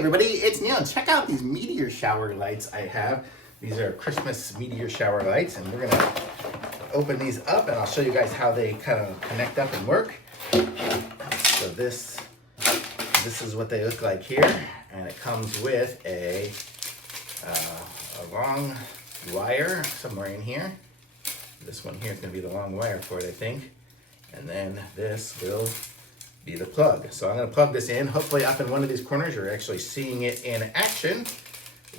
everybody, it's Neil. Check out these meteor shower lights I have. These are Christmas meteor shower lights, and we're gonna open these up and I'll show you guys how they kind of connect up and work. So this is what they look like here, and it comes with a long wire somewhere in here. This one here is gonna be the long wire for it, I think. And then this will be the plug. So I'm gonna plug this in. Hopefully up in one of these corners you're actually seeing it in action,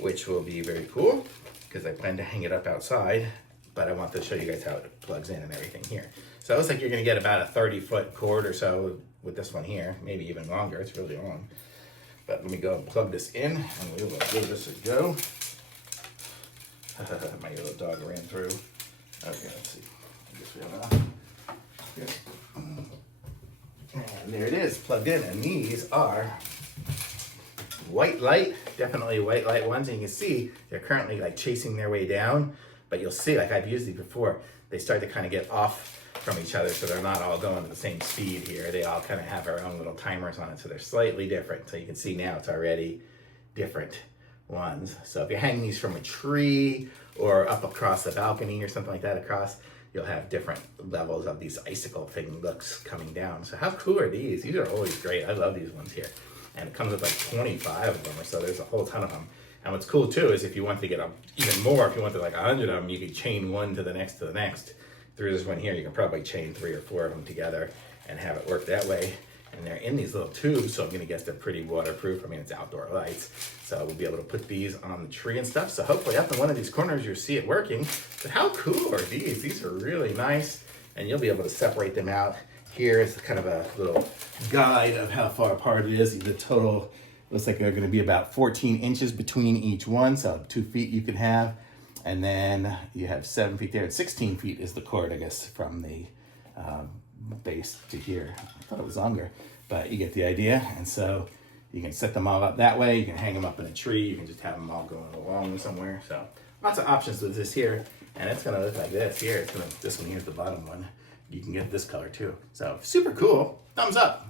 which will be very cool because I plan to hang it up outside, but I want to show you guys how it plugs in and everything here. So it looks like you're gonna get about a 30-foot cord or so with this one here, maybe even longer, it's really long. But let me go and plug this in and we will give this a go. My little dog ran through. Okay, let's see. I guess we have enough. Good. And there it is, plugged in, and these are white light, definitely white light ones, and you can see they're currently like chasing their way down, but you'll see, like I've used these before, they start to kind of get off from each other, so they're not all going at the same speed here. They all kind of have their own little timers on it, so they're slightly different. So you can see now it's already different ones. So if you're hanging these from a tree or up across the balcony or something like that across, you'll have different levels of these icicle thing looks coming down. So how cool are these? These are always great. I love these ones here. And it comes with like 25 of them or so. There's a whole ton of them. And what's cool too is if you want to get even more, if you want to like 100 of them, you can chain one to the next to the next. Through this one here, you can probably chain 3 or 4 of them together and have it work that way. And they're in these little tubes, so I'm gonna guess they're pretty waterproof. I mean, it's outdoor lights. So we'll be able to put these on the tree and stuff. So hopefully up in one of these corners, you'll see it working. But how cool are these? These are really nice. And you'll be able to separate them out. Here is kind of a little guide of how far apart it is. The total looks like they're gonna be about 14 inches between each one. So 2 feet you can have. And then you have 7 feet there. And 16 feet is the cord, I guess, from the base to here. I thought it was longer, but you get the idea. And so you can set them all up that way. You can hang them up in a tree. You can just have them all going along somewhere. So lots of options with this here. And it's gonna look like this here. This one here's the bottom one. You can get this color too. So super cool. Thumbs up.